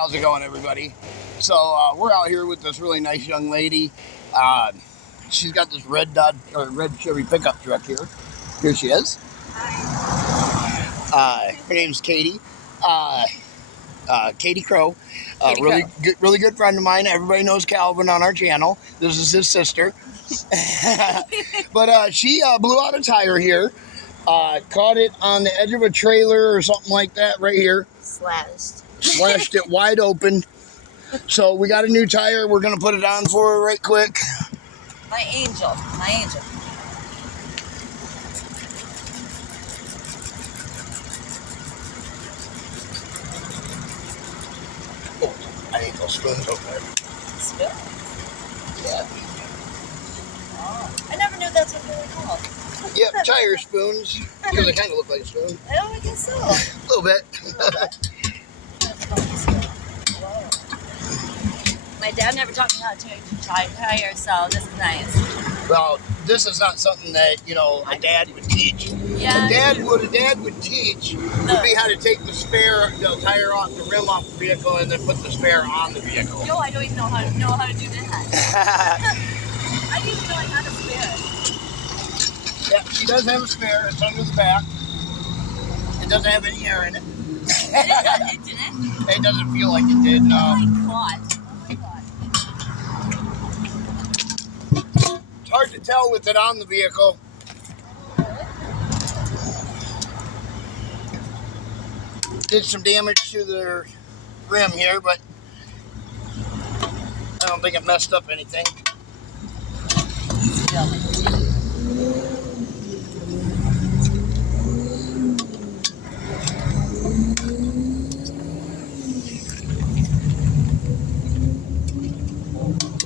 How's it going, everybody? So we're out here with this really nice young lady. She's got this red Chevy pickup truck here. Here she is. Her name's Katie. Katie Crow. Really good friend of mine. Everybody knows Calvin on our channel. This is his sister. But she blew out a tire here. Caught it on the edge of a trailer or something like that right here. Slashed it wide open. So we got a new tire. We're going to put it on for her right quick. My angel. Oh, I need those spoons over there. Spoon? Yeah. Oh, I never knew that's what they were called. Yep, tire spoons. Because they kind of look like a spoon. Oh, I guess so. A little bit. My dad never taught me how to change tires, so this is nice. Well, this is not something that, a dad would teach. Yeah. A dad would teach would be how to take the tire off, the rim off the vehicle, and then put the spare on the vehicle. Yo, I don't even know how to do that. I didn't even know I had a spare. Yeah, she does have a spare. It's under the back. It doesn't have any air in it. It didn't? It doesn't feel like it did, no. Oh my god. It's hard to tell with it on the vehicle. Did some damage to the rim here, but I don't think it messed up anything.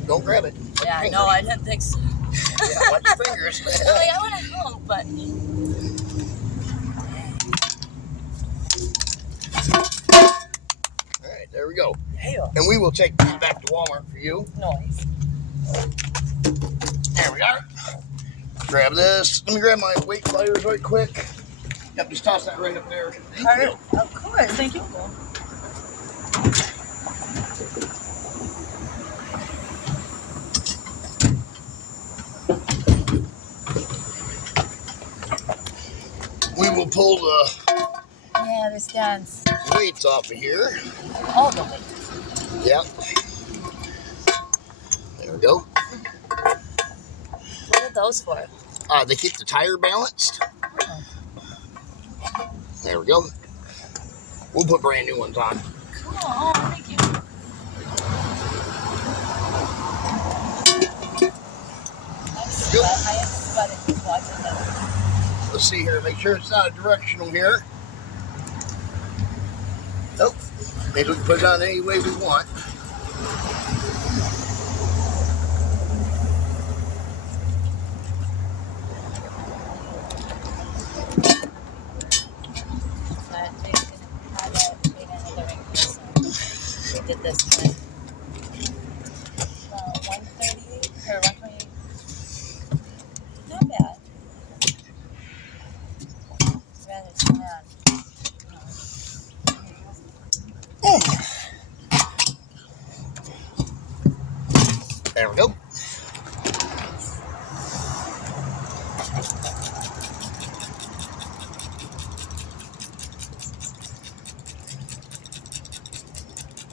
Don't grab it. Yeah, I know, I didn't think so. Yeah, watch your fingers. I want to help, but... Alright, there we go. Damn. And we will take these back to Walmart for you. Nice. There we are. Grab this. Let me grab my weight pliers right quick. Yep, just toss that right up there. Thank you. Of course, thank you. We will pull the this dance. weights off of here. All the weight. Yep. There we go. What are those for? They keep the tire balanced. There we go. We'll put brand new ones on. Cool. Oh, thank you. I am sweating watching this. Let's see here. Make sure it's not a directional here. Nope. Maybe we can put it on any way we want. We did this one. 138 or 128. Not bad. Rather than that. There we go.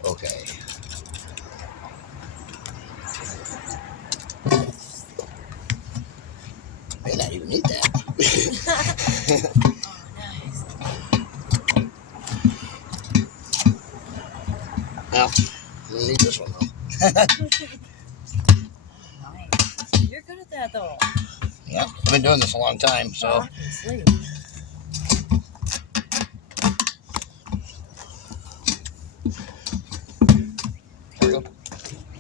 Okay. May not even need that. Oh, nice. Well, we don't need this one though. Nice. You're good at that though. Yeah, I've been doing this a long time, so. Obviously. There we go.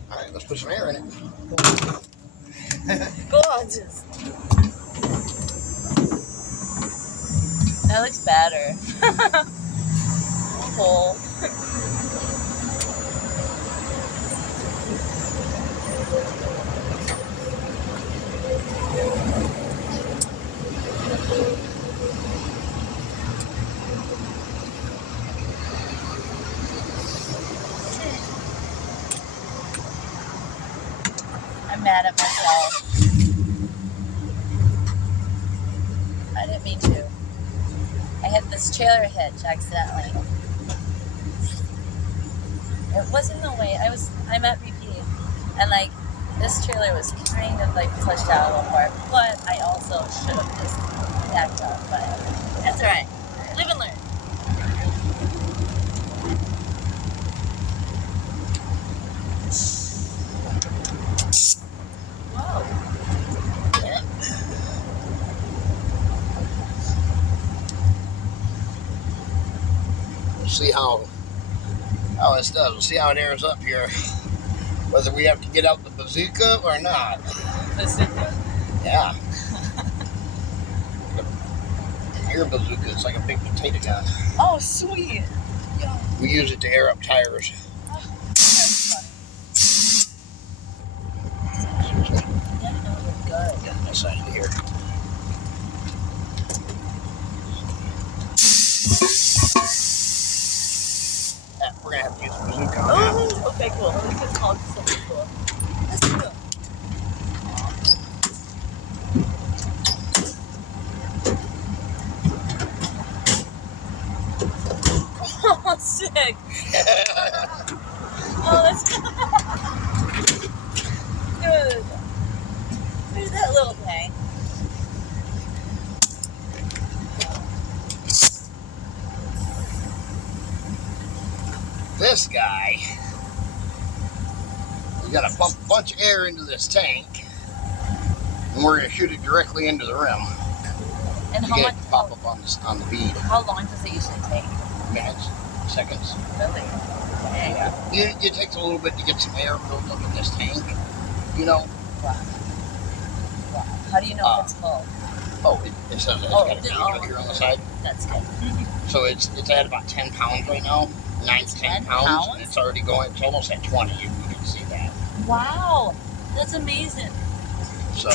All right, let's put some air in it. Gorgeous. That looks better. Cool. I'm mad at myself. I didn't mean to. I hit this trailer hitch accidentally. It wasn't the way I'm at BP, and like this trailer was kind of like pushed out a little far, but I also should have just backed up. But that's alright. Live and learn. Whoa. We'll see how this does. We'll see how it airs up here. Whether we have to get out the bazooka or not. Bazooka? Yeah. Air bazooka, it's like a big potato gun. Oh, sweet. Yeah. We use it to air up tires. Oh, that's funny. Yeah, no, you're good. Yeah, this side of here. Yeah, we're gonna have to use the bazooka on that. Oh, okay, cool. At least it's called something cool. That's cool. Oh, sick. Oh, that's good. Dude. Look at that little thing. This guy, we gotta pump a bunch of air into this tank, and we're gonna shoot it directly into the rim. And to how get much? it to pop up on the bead. How long does it usually take? Minutes, seconds. Really? Dang. Yeah. It takes a little bit to get some air built up in this tank, you know. Wow. Wow. How do you know if it's full? Oh, it says it's got a bead right here on the side. That's good. So it's at about 10 pounds right now. 9 to 10 pounds. And it's already going. It's almost at 20. You can see that. Wow, that's amazing. So.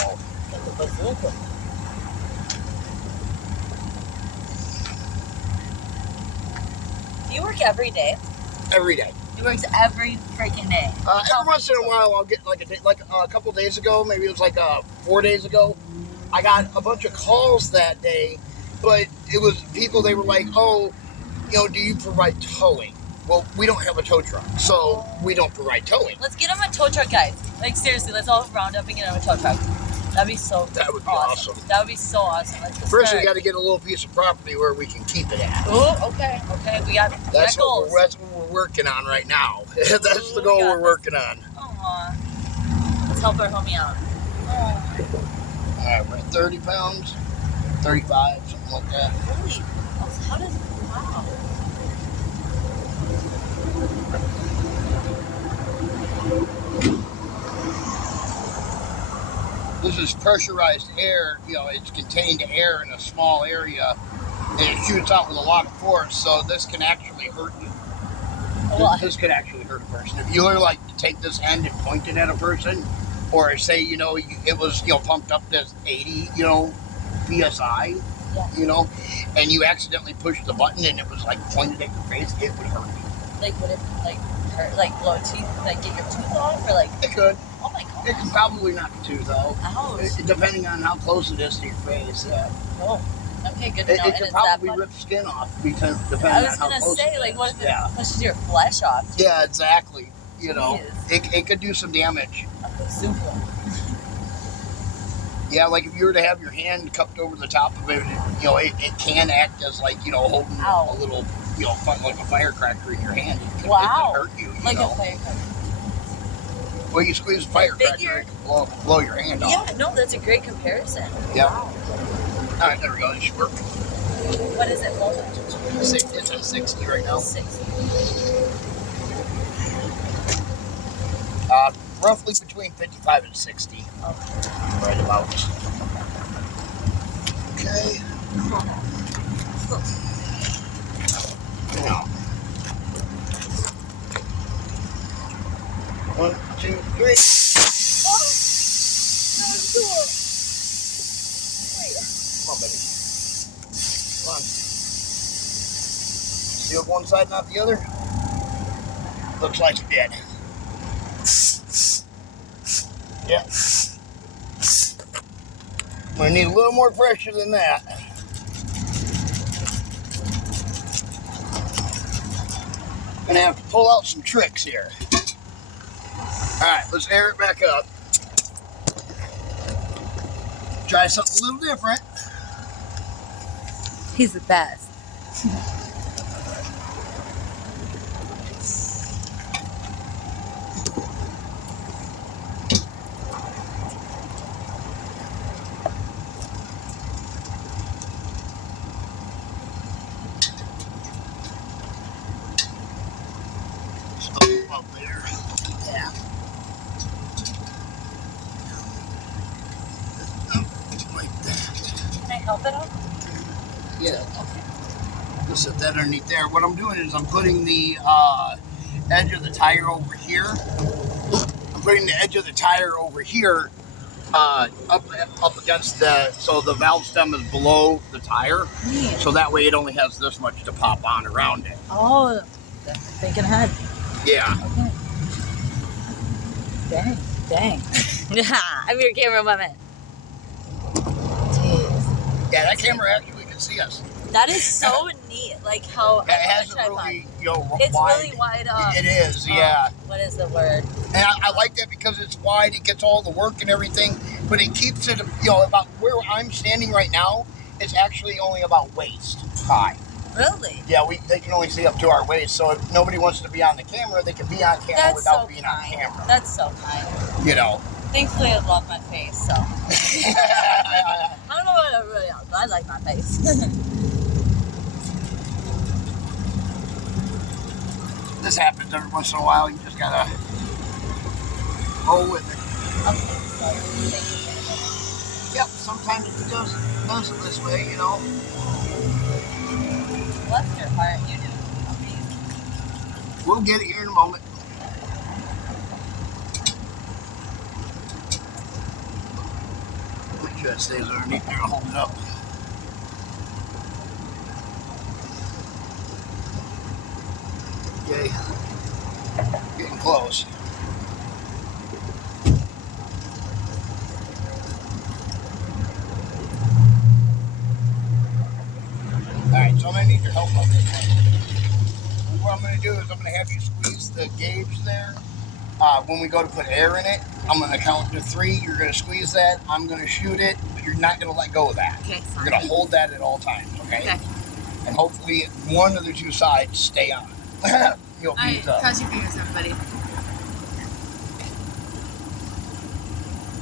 You work every day? Every day. He works every freaking day. Every once in a while, I'll get like a couple days ago, maybe it was like 4 days ago, I got a bunch of calls that day, but it was people, they were like, oh, you know, do you provide towing? Well, we don't have a tow truck, so we don't provide towing. Let's get him a tow truck, guys. Like, seriously, let's all round up and get him a tow truck. That'd be so That would be awesome. That would be so awesome. Let's get First, started. we got to get a little piece of property where we can keep it at. Oh, okay. We got goals. That's what we're working on right now. That's the goal we're working on. Aww. Let's help our homie out. All right, we're at 30 pounds, 35, something like that. Really? Oh, so how does... Wow. This is pressurized air, you know, it's contained air in a small area, and it shoots out with a lot of force, so this can actually hurt you. Well, This could actually hurt a person. If you were like to take this end and point it at a person, or say, you know, it was, you know, pumped up to 80, you know, PSI, yeah. you know, and you accidentally pushed the button and it was like pointed at your face, it would hurt you. Like, would it, like, hurt, like, blow teeth, like, get your tooth off, or, like... It could. Oh, my God. It could probably knock a tooth out. Ouch. Depending on how close it is to your face, yeah. Oh, okay, good to know. It could probably rip skin off, depending on how close it is. I was going to say, like, what if it pushes your flesh off? Too? Yeah, exactly. You know, Jeez. it could do some damage. Super. Yeah, like if you were to have your hand cupped over the top of it, you know, it can act as like, you know, holding a little, you know, like a firecracker in your hand. It could hurt you, you like know. a firecracker. Well, you squeeze a firecracker, it can blow your hand off. Yeah, no, that's a great comparison. Yeah. Wow. All right, there we go. It should work. What is it? It's at 60 right now. 60. Roughly between 55 and 60. Okay. Right about. Okay. Now. 1, 2, 3. Oh, that was cool. Wait. Come on, baby. Come on. Sealed one side, not the other? Looks like it did. Yeah. I'm gonna need a little more pressure than that. Gonna have to pull out some tricks here. All right, let's air it back up. Try something a little different. He's the best. Up there. Yeah. Like that. Can I help it up? Yeah. Okay. Just set that underneath there. What I'm doing is I'm putting the edge of the tire over here. I'm putting the edge of the tire over here up against so the valve stem is below the tire. Yeah. So that way it only has this much to pop on around it. Oh, thinking ahead. Yeah. Okay. Dang. I'm your camerawoman. Jeez. Yeah, that camera actually can see us. That is so neat. Like how Yeah, it has a really, it's wide. really wide. It is, yeah. What is the word? And I like that because it's wide. It gets all the work and everything, but it keeps it, about where I'm standing right now. It's actually only about waist high. Really? Yeah, they can only see up to our waist. So if nobody wants to be on the camera, they can be on camera without being on camera. That's so kind. Thankfully, I love my face, so. I don't know what everybody else, but I like my face. This happens every once in a while. You just gotta roll with it. Okay. Yep, sometimes it does it this way, Bless your heart, you do amazing. We'll get it here in a moment. Make sure it stays underneath there to hold it up. Okay. Getting close. Alright, so I'm going to need your help on this one. What I'm going to do is I'm going to have you squeeze the gauge there. When we go to put air in it, I'm going to count to 3. You're going to squeeze that. I'm going to shoot it, but you're not going to let go of that. Okay, fine. You're going to hold that at all times, okay? Okay. And hopefully one of the 2 sides stay on. You'll be cross your fingers, everybody.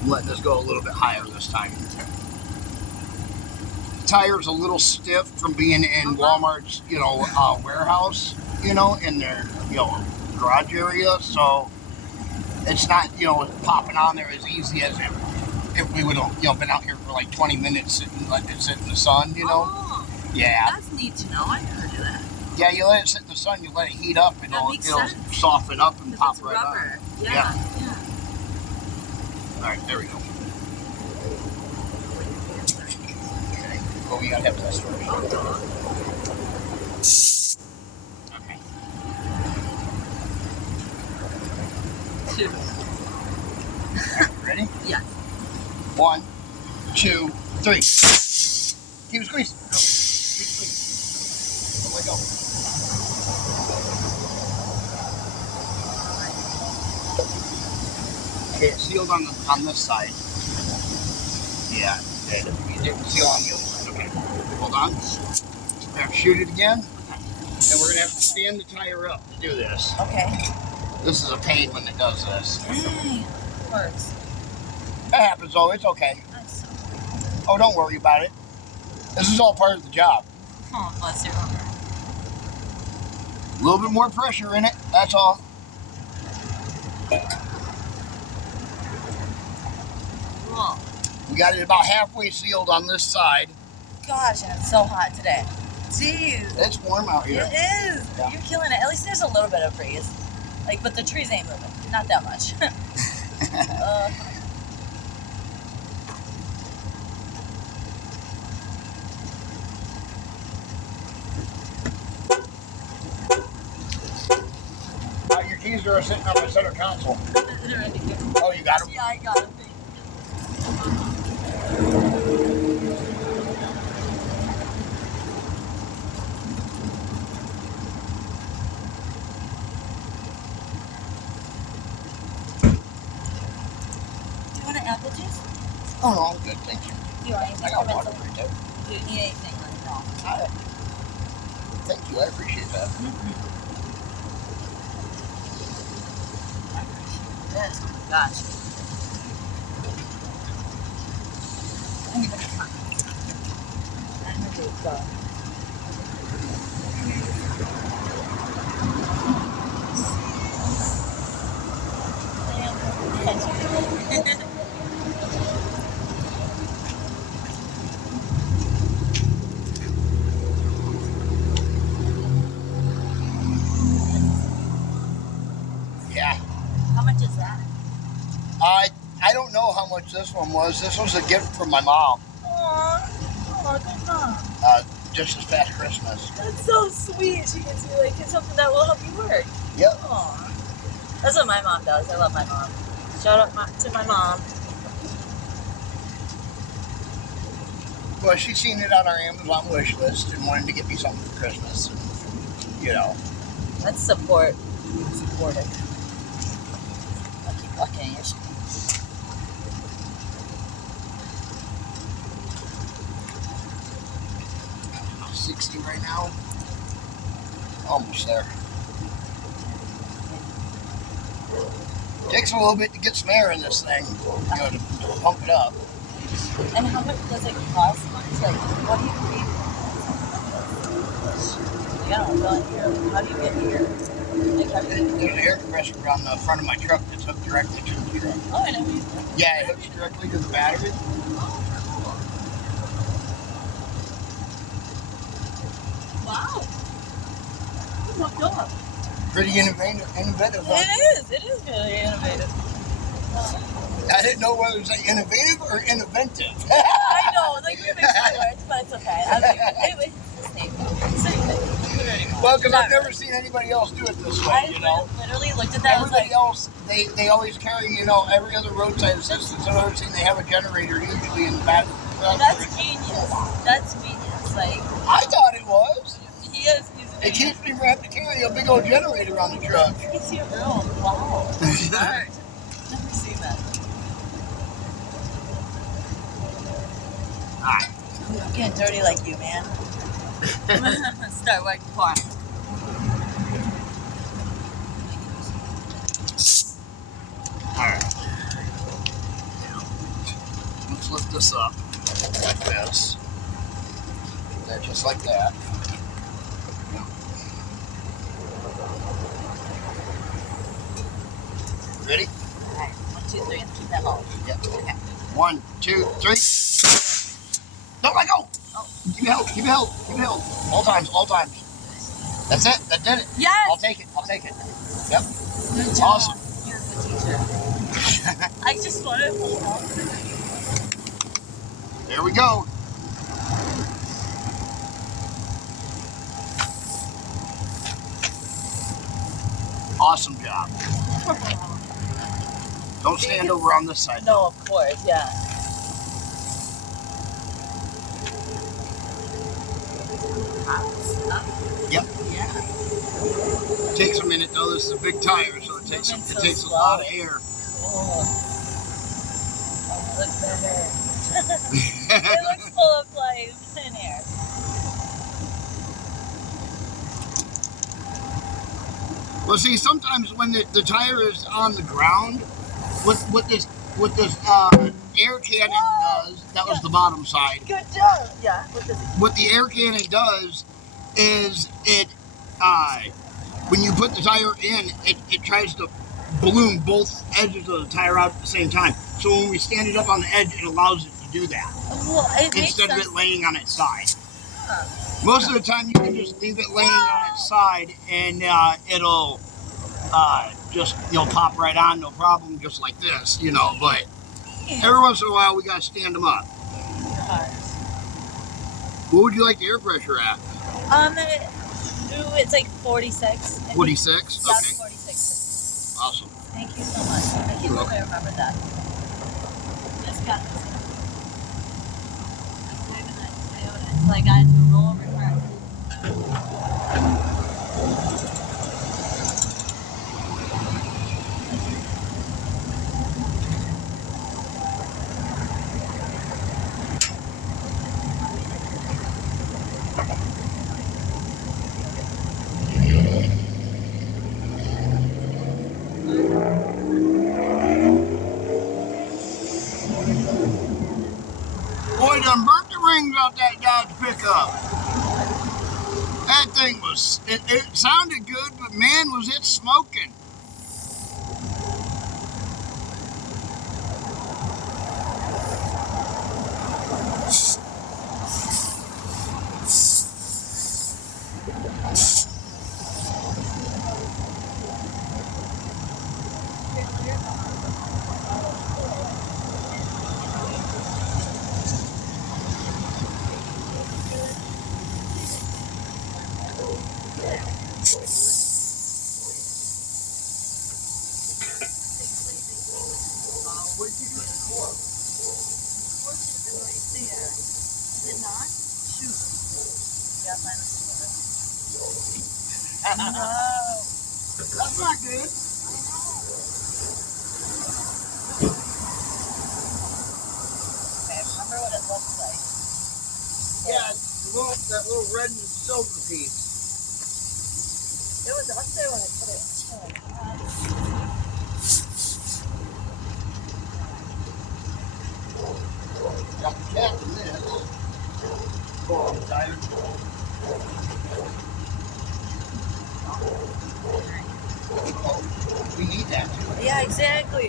I'm letting this go a little bit higher this time. The tire's a little stiff from being in Walmart's, warehouse, in their, garage area. So it's not, popping on there as easy as if we would have, been out here for like 20 minutes letting it sit in the sun, Oh, Yeah. that's neat to know. I never do that. Yeah, you let it sit in the sun, you let it heat up, and it'll sense. soften up and pop right rubber. on. Yeah. All right, there we go. Okay. Oh, we gotta have this first. Okay. 2. All right, ready? Yes. 1, 2, 3. Keep it squeezed. Go. Keep it squeezed. Don't let go. Okay, it's sealed on this side. Yeah, it didn't seal on the other side. Okay, hold on. We have to shoot it again. Okay. And we're gonna have to stand the tire up to do this. Okay. This is a pain when it does this. Dang. Works. That happens though, it's okay. That's so Oh, don't worry about it. This is all part of the job. Oh, bless your heart. A little bit more pressure in it, that's all. Cool. We got it about halfway sealed on this side. Gosh, and it's so hot today. Jeez. It's warm out here. It is. Yeah. You're killing it. At least there's a little bit of breeze. But the trees ain't moving. Not that much. Your keys are sitting on my center console. Oh, you got them? Yeah, I got them. The juice? Oh, no, I'm good, thank you. Do you want anything? I got from water it? right there. Do you need anything right now? Thank you, I appreciate that. Yes, oh my gosh. Yeah. How much is that? I don't know how much this one was. This was a gift from my mom. Aww, good mom. Just this past Christmas. That's so sweet. She gets you like something that will help you work. Yep. Aww. That's what my mom does. I love my mom. Shout out to my mom. Well, she's seen it on our Amazon wish list and wanted to get me something for Christmas. And, you know. That's support. Supportive. I'll keep looking at you. 60 right now. Almost there. Takes a little bit to get some air in this thing, you know, to pump it up. And how much does it cost? Like, what do you pay for? Yeah, well, here, how do you get here? Like, how do you There's an air compressor on the front of my truck that's hooked directly to the truck. Oh, I never used it. Yeah, it hooks directly to the battery. Wow. Who hooked up? Pretty innovative. It is really innovative. I didn't know whether to say innovative or inventive. I know, like we mix my words, but it's okay. I like it. Anyway, it's the same thing. Well, because I've never seen anybody else do it this way, you know. I literally looked at that. Everybody else, they always carry, you know, every other roadside assistance I've ever seen. They have a generator usually in the back. That's genius. That's genius. Like I thought it was. he is. It keeps me from having to carry a big old generator on the truck. You can see a girl. Wow. Smart. Never seen that. Alright. I'm getting dirty like you, man. Start working for him. Alright. Let's lift this up like this. That just like that. Ready? Alright, 1, 2, 3, and keep that low. Yep. Okay. 1, 2, 3. Don't let go! Oh. Keep it held, keep it held, keep it held. All times, all times. That's it, that did it. Yes! I'll take it, I'll take it. Yep. Good job. Awesome. You're a good teacher. I just want to hold on. There we go. Awesome job. Don't stand over on this side. No, of course, yeah. Yep. Yeah. Takes a minute though. This is a big tire, so it takes a lot of air. Cool. Oh, look better. It looks full of life and air. Well, see, sometimes when the tire is on the ground, what this air cannon does, that was the bottom side. Good job. Yeah. What the air cannon does is it, when you put the tire in, it tries to balloon both edges of the tire out at the same time. So when we stand it up on the edge, it allows it to do that. Well, instead of it laying on its side. Huh. Most of the time, you can just leave it laying on its side, and it'll just pop right on, no problem, just like this, But every once in a while, we gotta stand them up. What would you like the air pressure at? It's like 46. 46. Yeah, Okay. 46. Awesome. Thank you so much. I can't believe I remembered that. Just got this. I'm driving that Toyota until I got into a roll reverse. it sounded good, but man, was it smoking. What did you do in the core? The core should have been right there. Is it not? Shoot. Yeah, mine is silver. No. That's not good. Okay, remember what it looks like. Yeah, that little red and silver piece. It was up there when I put it in. Got the cap in this. Oh, I'm tired. Oh, we need that too. Yeah, exactly.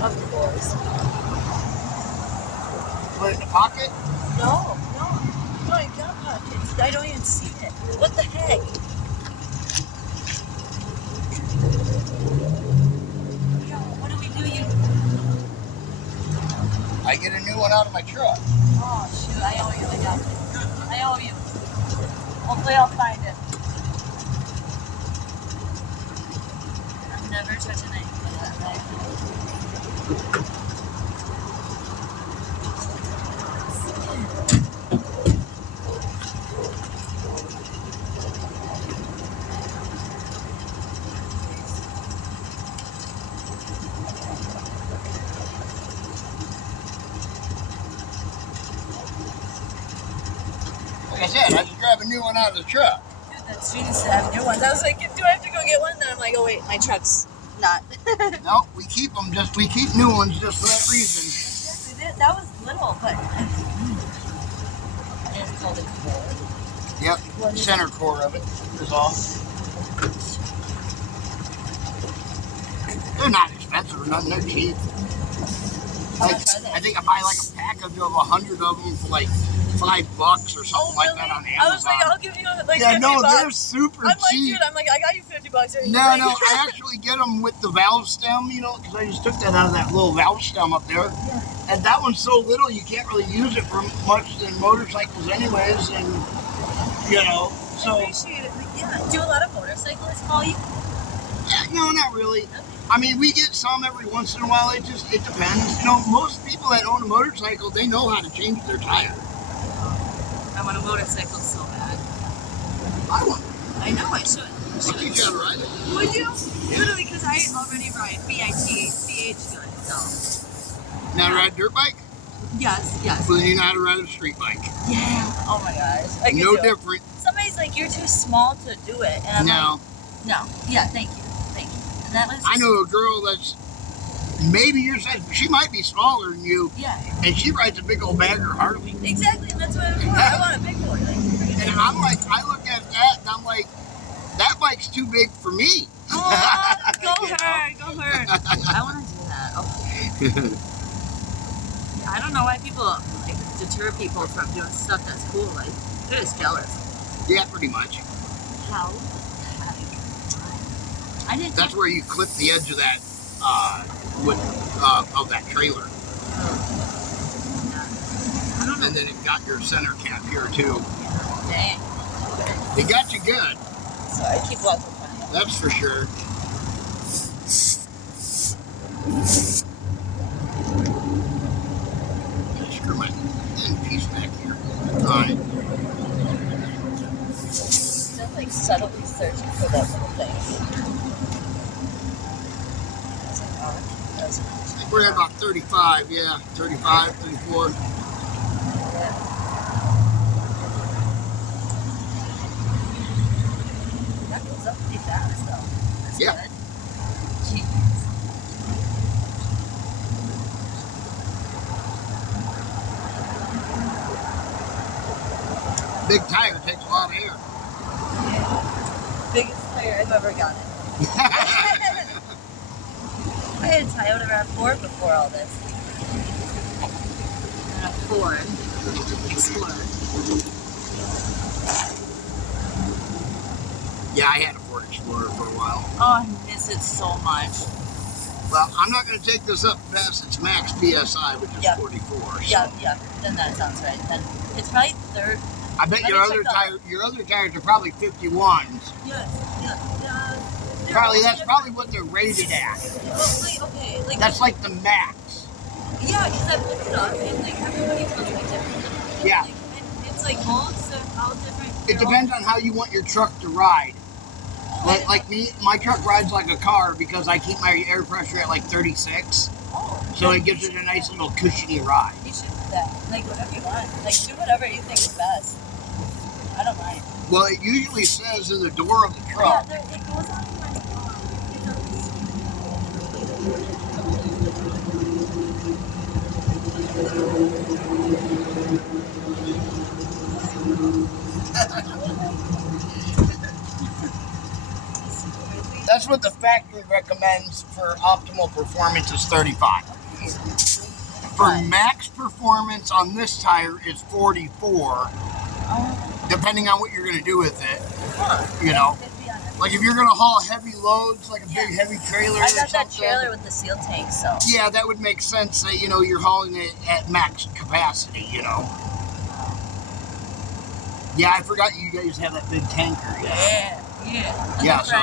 Of course. Put it in the pocket? No. No, I got pockets. I don't even see it. What the heck? Yo, what do we do? I get a new one out of my truck. Oh, shoot. I owe you. I owe you. Hopefully I'll find it. I'm never touching anything with that knife. Like I said, I just grab a new one out of the truck. Dude, that's genius to have new ones. I was like, do I have to go get one? Then I'm like, oh wait, my truck's not. No, we keep new ones just for that reason. Exactly. That was little, but it's called a core. Yep, the center core of it is off. They're not expensive or nothing, they're cheap. How Like, much are they? I think I buy like a package of 100 of them for like $5 or something like that on Amazon. I was like, I'll give you like yeah, 50 no, bucks. they're super I'm like, cheap. dude, I got you $50. No, I actually get them with the valve stem, you know, because I just took that out of that little valve stem up there. Yeah. And that one's so little, you can't really use it for much in motorcycles anyways, and, you know, so. I appreciate it. Yeah. Do a lot of motorcyclists call you? Yeah, no, not really. Okay. I mean, we get some every once in a while, it depends. You know, most people that own a motorcycle, they know how to change their tire. I want a motorcycle so bad. I want I know I should. to teach you how to ride it. Would you? Literally, because I already ride BITCH good, so. Now to ride a dirt bike? Yes. Well, then you know how to ride a street bike. Yeah. Oh my gosh. I can No do it. different. Somebody's like, you're too small to do it. And I'm No. like, no. Yeah, thank you. And that was I know a girl that's maybe your size, she might be smaller than you, Yeah. and she rides a big old bagger Harley. Exactly, and that's what I want. I want a big boy. And I'm like, I look at that and I'm like, that bike's too big for me. Oh, go You her. I want to do that. Okay. Yeah, I don't know why people like deter people from doing stuff that's cool. Like, they're just jealous. Yeah, pretty much. How? I didn't. That's where you clip the edge of that, of that trailer. I don't know. And then it got your center cap here too. Dang. It got you good. So I keep lots of fun. That's for sure. Screw my piece back here. Alright. Still like subtly searching for that little thing. I think we're at about 35, yeah. 35, 34. That goes up pretty fast though. That's Yeah. good. Jeez. Big tire takes a lot of air. Yeah. tire I've ever gotten. I had a Toyota RAV4 before all this. And a Ford Explorer. Yeah, I had a Ford Explorer for a while. Oh, I miss it so much. Well, I'm not going to take this up past its max PSI, which is 44. So. Yep. Then that sounds right. Then it's probably third. I bet your other tires are probably 51s. Yes. Probably that's probably what they're rated at. Okay. Like that's like the max. Yeah, because I looked it up and like everybody tells me different. Yeah. Like, it's like all different. It depends on how you want your truck to ride. Like me, my truck rides like a car because I keep my air pressure at like 36. So it gives it a nice little cushiony ride. You should do that. Like whatever you want. Like do whatever you think is best. I don't mind. Well, it usually says in the door of the truck. Yeah, it goes on in my That's what the factory recommends for optimal performance is 35. For max performance on this tire is 44, depending on what you're going to do with it. You know, like if you're going to haul heavy loads, like a big heavy trailer. I got that trailer with the seal tank, so. Yeah, that would make sense that, you know, you're hauling it at max capacity, you know. Yeah, I forgot you guys have that big tanker. Yeah, so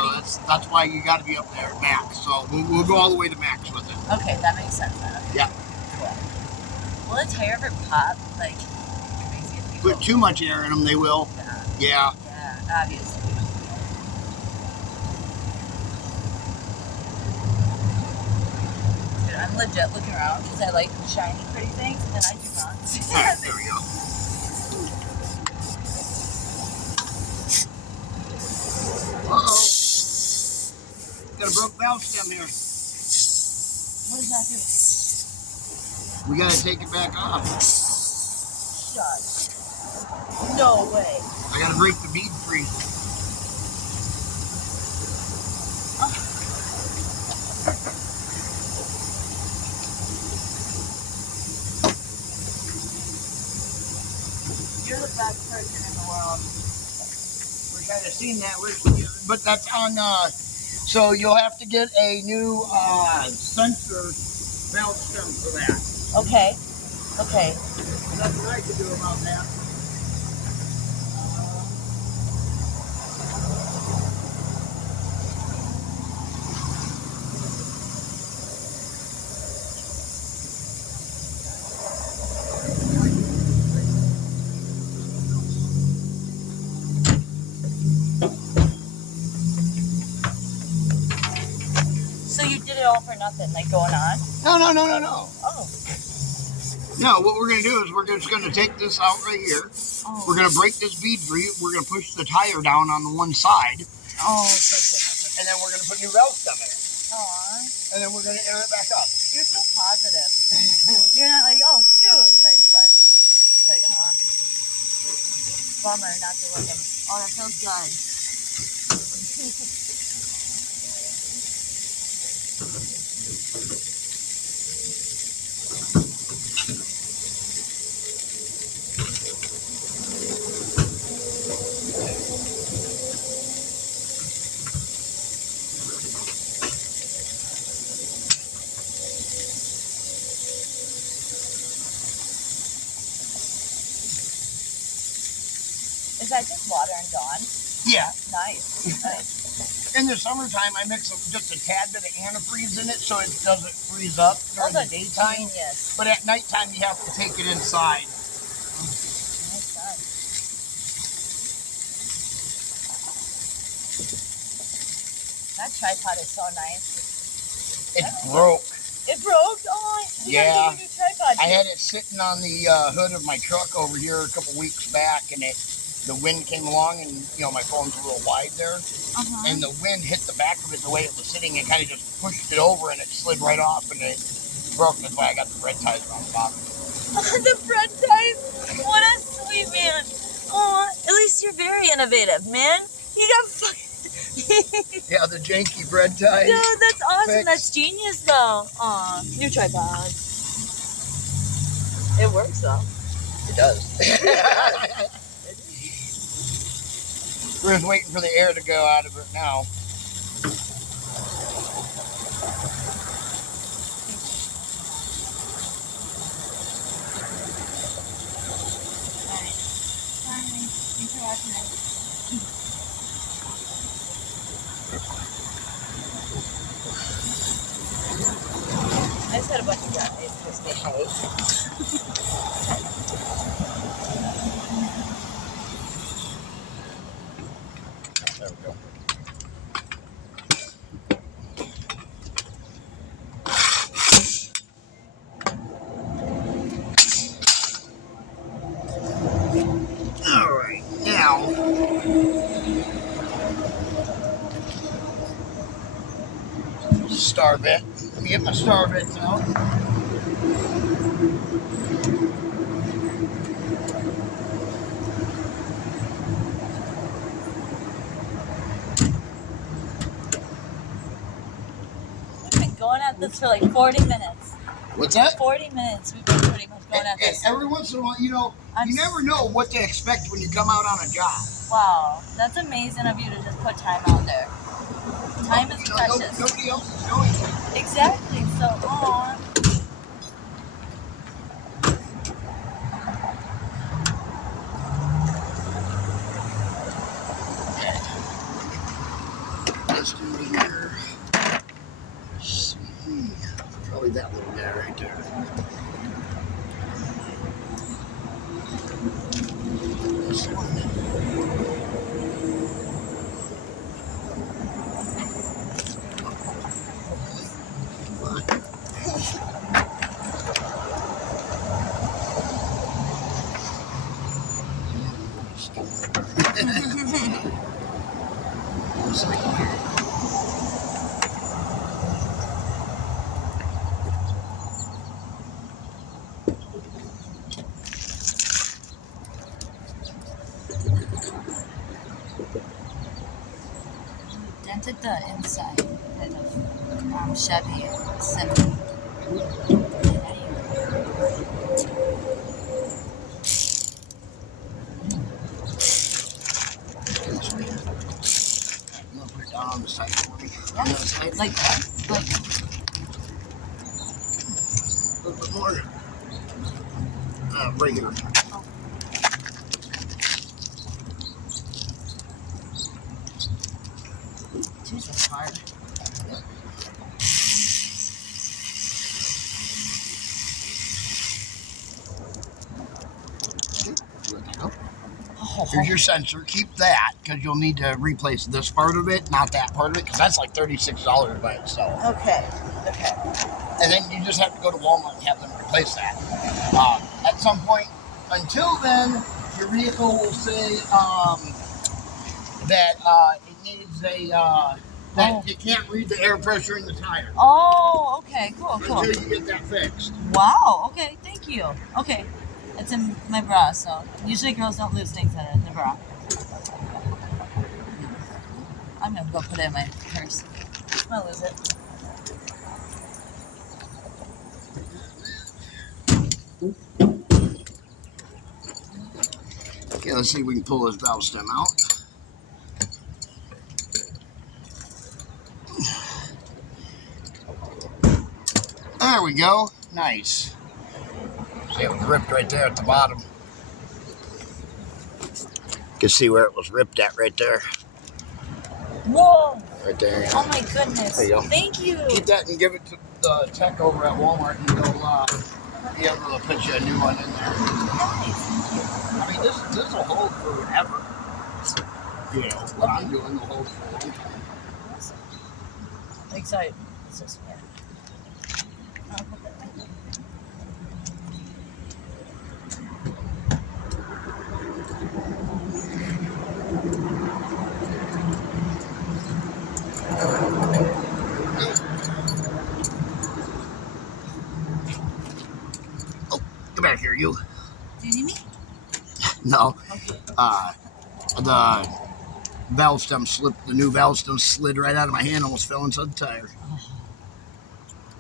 that's why you got to be up there at max. So we'll go all the way to max with it. Okay, that makes sense then. Yeah. Cool. Will a tire ever pop? Like, crazy if people... Put too much air in them, they will. Yeah. Yeah, obviously. Dude, I'm legit looking around because I like shiny, pretty things, and I do not. Alright, there we go. Uh-oh. Got a broke valve stem here. What does that do? We gotta take it back off. Shut. No way. I gotta break the bead free. You're the best person in the world. Wish I'd have seen that. But that's on, so you'll have to get a new sensor valve stem for that. Okay. Nothing I can do about that. So you did it all for nothing, like going on? No. Oh. No, what we're going to do is we're just going to take this out right here. Oh. We're going to break this bead free. We're going to push the tire down on the one side. Oh, and then we're going to put new valve stem in it. Aww. And then we're going to air it back up. You're so positive. You're not like, oh, shoot. Like, but it's like, bummer not to look at it. Oh, that feels good. Is that just water and Dawn? Yeah. Nice. In the summertime, I mix just a tad bit of antifreeze in it so it doesn't freeze up during the daytime. Genius. But at nighttime, you have to take it inside. Nice done. That tripod is so nice. It broke. It broke? Oh, you gotta get a new tripod. I had it sitting on the hood of my truck over here a couple weeks back, and the wind came along, and you know my phone's a little wide there, and the wind hit the back of it the way it was sitting, and kind of just pushed it over, and it slid right off, and it broke. That's why I got the red ties around the bottom. The red ties? What a sweet man. Oh, at least you're very innovative, man. You got Yeah, the janky bread tie. Dude, that's awesome. Fixed. That's genius, though. Aw, new tripod. It works, though. It does. We're just waiting for the air to go out of it now. Thanks for watching. I just had a bunch of brownies to stay home. There we go. All right, now star bit. Let me get my star bits out. We've been going at this for like 40 minutes. What's that? 40 minutes we've been pretty much going at this. Every once in a while, you know, you never know what to expect when you come out on a job. Wow, that's amazing of you to just put time out there. Time is precious. Nobody else is doing it. Exactly, so aw. Let's do it here. Let's see. Probably that little guy right there. This one. Dented the inside of Chevy Silverado. Put it down on the side for me. Yeah, like that. Like A little bit more. Right here. Jeez, that's hard. Here's your sensor. Keep that because you'll need to replace this part of it, not that part of it, because that's like $36 by itself. Okay. Okay. And then you just have to go to Walmart and have them replace that. At some point, until then, your vehicle will say that it needs that it can't read the air pressure in the tire. Oh, okay. Cool. Cool. Until you get that fixed. Wow. Okay. Thank you. Okay. It's in my bra, so usually girls don't lose things in the bra. I'm gonna go put it in my purse. I'm gonna lose it. Okay, let's see if we can pull this valve stem out. There we go. Nice. See, it was ripped right there at the bottom. You can see where it was ripped at right there. Whoa! Right there. Yeah. Oh my goodness. There you go. Thank you. Keep that and give it to the tech over at Walmart and they'll be able to put you a new one in there. Nice. I mean, this will hold forever. You know, what I'm doing will hold for a long time. Awesome. Excited. It's just weird. I'll put that in. Oh, come back here, you. Do you need me? No. Okay. valve stem slipped. The new valve stem slid right out of my hand, almost fell inside the tire. Oh.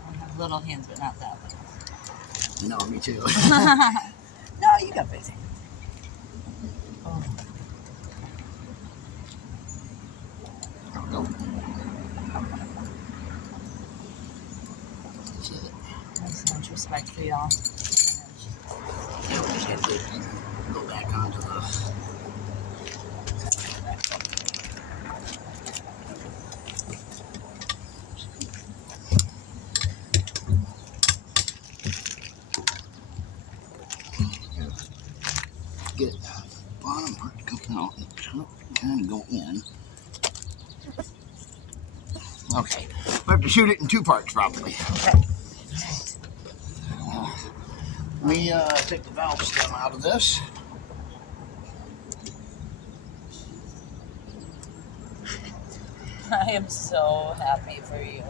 I have little hands, but not that little. No, me too. No, you got big hands. Oh. I'll go. That's it. That's so much respect for y'all. Yeah, we just have to go back onto the. Get the bottom part to come out and kind of go in. Okay, we have to shoot it in two parts probably. Okay. We take the valve stem out of this. I am so happy for you.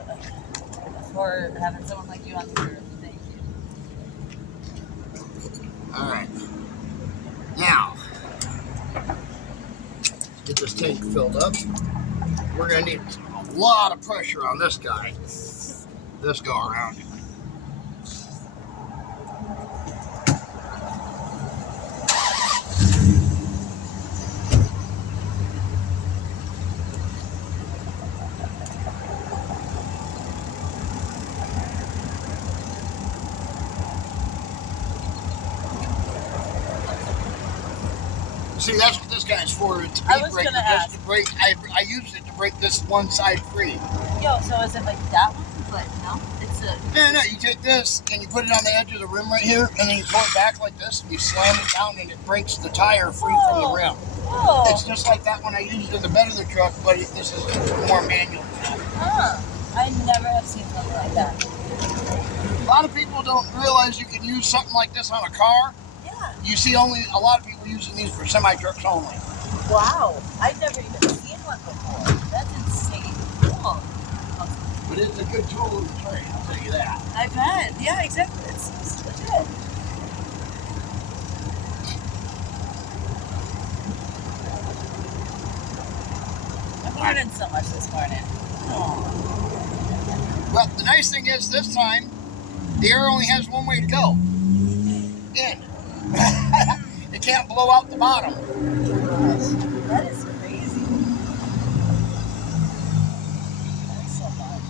For having someone like you on the earth. Thank you. All right. Now, get this tank filled up. We're gonna need a lot of pressure on this guy. This go around. See, that's what this guy's for. It's a I speed was breaker, gonna just ask. to break. I used it to break this one side free. Yo, so is it like that one? But no, it's a. No. You take this and you put it on the edge of the rim right here, and then you pull it back like this, and you slam it down, and it breaks the tire free from the rim. Oh. It's just like that one I used in the bed of the truck, but this is more manual. Huh. I never have seen something like that. A lot of people don't realize you can use something like this on a car. Yeah. You see only a lot of people using these for semi trucks only. Wow. I've never even seen one before. That's insane. Cool. But it's a good tool in the trade, I'll tell you that. I bet. Yeah, exactly. It's legit. I'm learning so much this morning. Oh. Well, the nice thing is this time, the air only has one way to go. In. It can't blow out the bottom. Gosh, that is crazy. That is so much.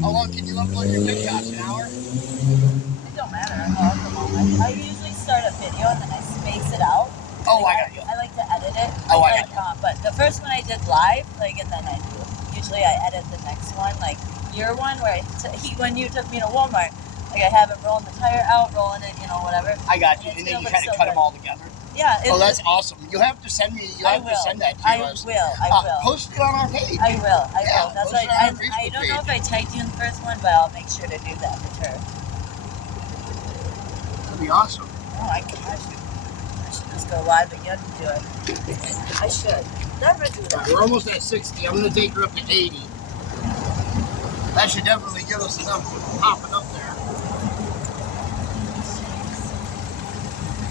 How long can you upload your TikToks? An hour? It don't matter. At the moment. I usually start a video and then I space it out. Oh, Like, I got you. I like to edit it. Oh, I like, but the first one I did live, like, and then I do. Usually I edit the next one, like your one where when you took me to Walmart, like I have it rolling the tire out, rolling it, whatever. I got you. And And it then you still kind looks of cut so them good. all together. Yeah. Oh, that's awesome. You have to send me. You have to send that to us. I will. Post it on our page. I will. Yeah, That's post why it on our I Facebook don't know if page. I tagged you in the first one, but I'll make sure to do that for sure. That'd be awesome. Oh my gosh. I should just go live again and do it. I should. Never do that. We're almost at 60. I'm going to take her up to 80. That should definitely give us enough popping up there.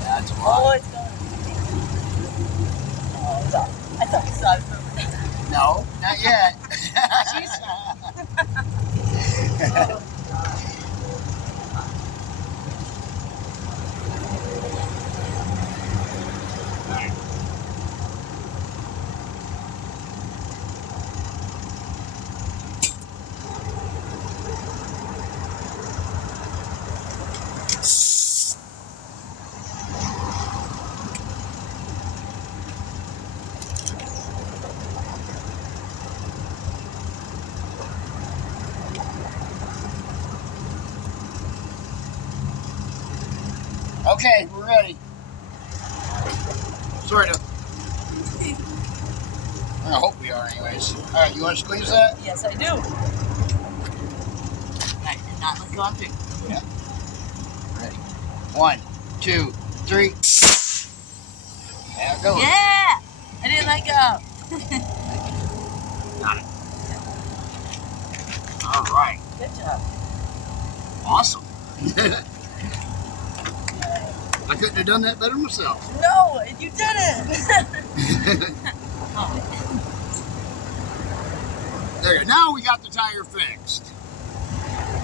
That's a Oh, lot. it's going. Oh, it's off. I thought you saw it moving. No, not yet. Oh. Okay, we're ready. Sort of. I hope we are anyways. All right, you want to squeeze that? Yes, I do. I did not let go on three. Yeah. Ready. 1, 2, 3. There it goes. Yeah! I didn't let go. Got it. All right. Good job. Awesome. I couldn't have done that better myself. No, you didn't. There, now we got the tire fixed.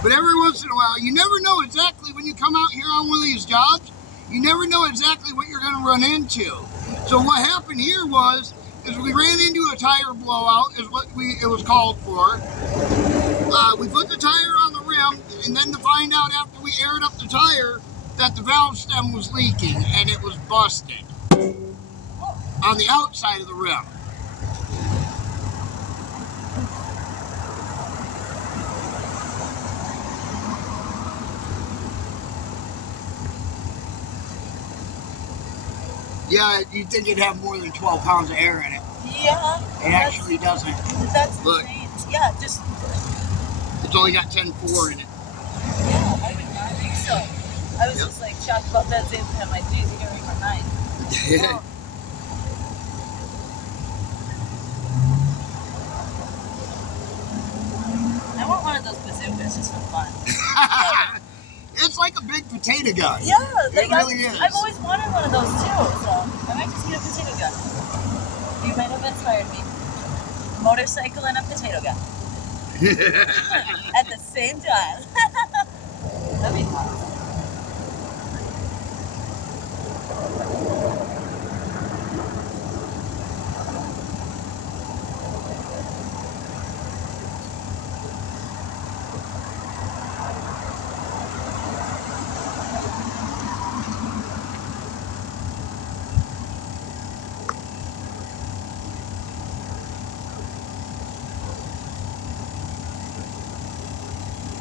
But every once in a while, you never know exactly when you come out here on one of these jobs, you never know exactly what you're going to run into. So what happened here is we ran into a tire blowout, is what it was called for. We put the tire on the rim, and then to find out after we aired up the tire that the valve stem was leaking and it was busted on the outside of the rim. Yeah, you'd think it'd have more than 12 pounds of air in it. Yeah. It actually doesn't. That's Look, insane. Yeah, just. It's only got 10.4 in it. Yeah, I would not think so. I was just like shocked about that same time. Like, geez, you can read my mind. Oh. I want one of those bazookas just for fun. It's like a big potato gun. Yeah, it really is. I've always wanted one of those too, so I might just get a potato gun. You might have inspired me. Motorcycle and a potato gun. At the same time. That'd be fun.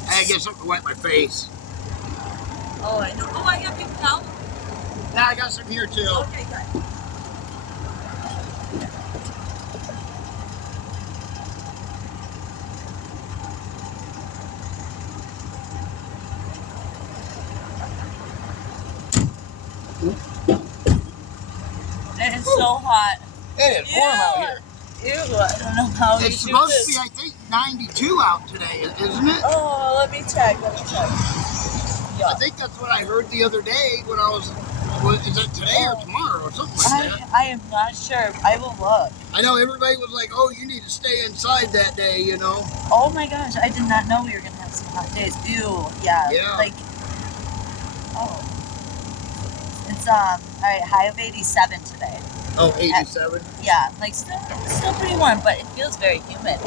I get something to wipe my face. Oh, I know. Oh, I got people now. Yeah, I got some here too. Okay, good. It is so hot. It is warm out here. Ew, I don't know how it's supposed to be, I think, 92 out today, isn't it? Oh, let me check. Yeah. I think that's what I heard the other day when I was is it today or tomorrow or something like that? I am not sure. I will look. I know everybody was like, oh, you need to stay inside that day, you know? Oh my gosh, I did not know we were going to have some hot days. Ew, yeah. Like, oh. It's, all right, high of 87 today. Oh, 87? Yeah, like still pretty warm, but it feels very humid.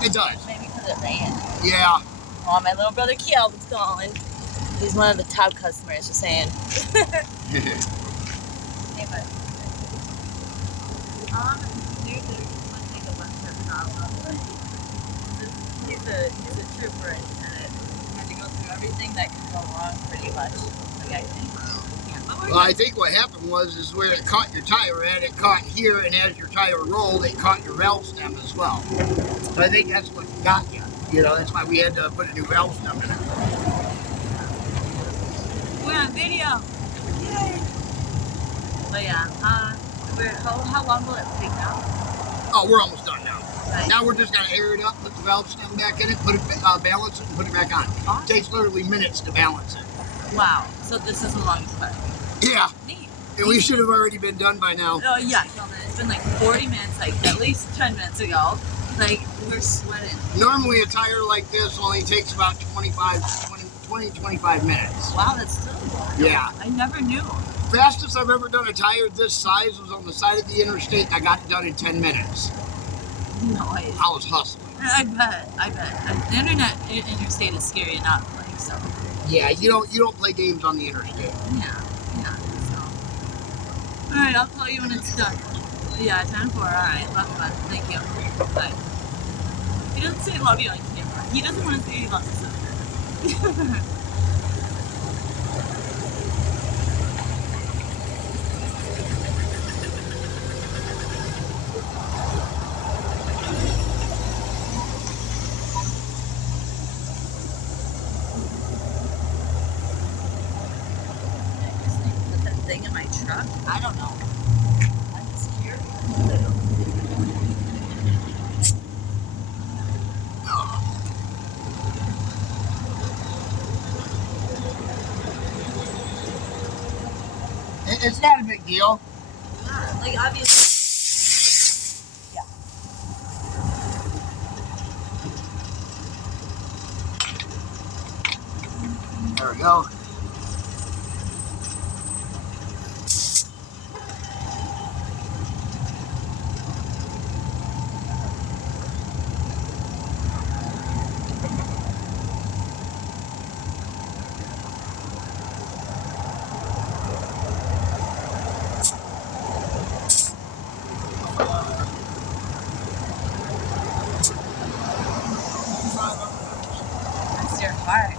It does. Maybe because it rained. Yeah. Oh, my little brother Calvin's calling. He's one of the top customers, just saying. Hey, bud. Dude, one thing about him, he's a trooper and had to go through everything that could go wrong, pretty much. Like, I think. Well, I think what happened is where it caught your tire at, it caught here, and as your tire rolled, it caught your valve stem as well. So I think that's what got you. You know, that's why we had to put a new valve stem in it. We're on video. Yay! But yeah, how long will it take now? Oh, we're almost done now. Right. Now we're just gonna air it up, put the valve stem back in it, put it, balance it, and put it back on. Awesome. It takes literally minutes to balance it. Wow. So this is the longest part. Yeah. Neat. And we should have already been done by now. Oh yeah, it's been like 40 minutes, like at least 10 minutes ago. Like, we're sweating. Normally a tire like this only takes about 20, 25 minutes. Wow, that's still long. Yeah. I never knew. Fastest I've ever done a tire this size was on the side of the interstate. I got it done in 10 minutes. No way. I was hustling. I bet. The interstate is scary enough, like, so. Yeah, you don't play games on the interstate. Yeah, so. Alright, I'll call you when it's done. Yeah, 10-4, alright, love you, bud. Thank you. Bye. He doesn't say love you on camera. He doesn't want to say he loves his sister. Put that thing in my truck? I don't know. I'm scared. It's not a big deal. Like, obviously. Yeah. There we go. That's your heart.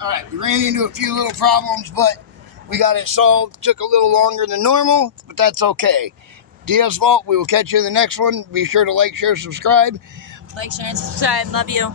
Alright, we ran into a few little problems, but we got it solved. Took a little longer than normal, but that's okay. Dia's fault. We will catch you in the next one. Be sure to like, share, subscribe. Like, share, and subscribe. Love you.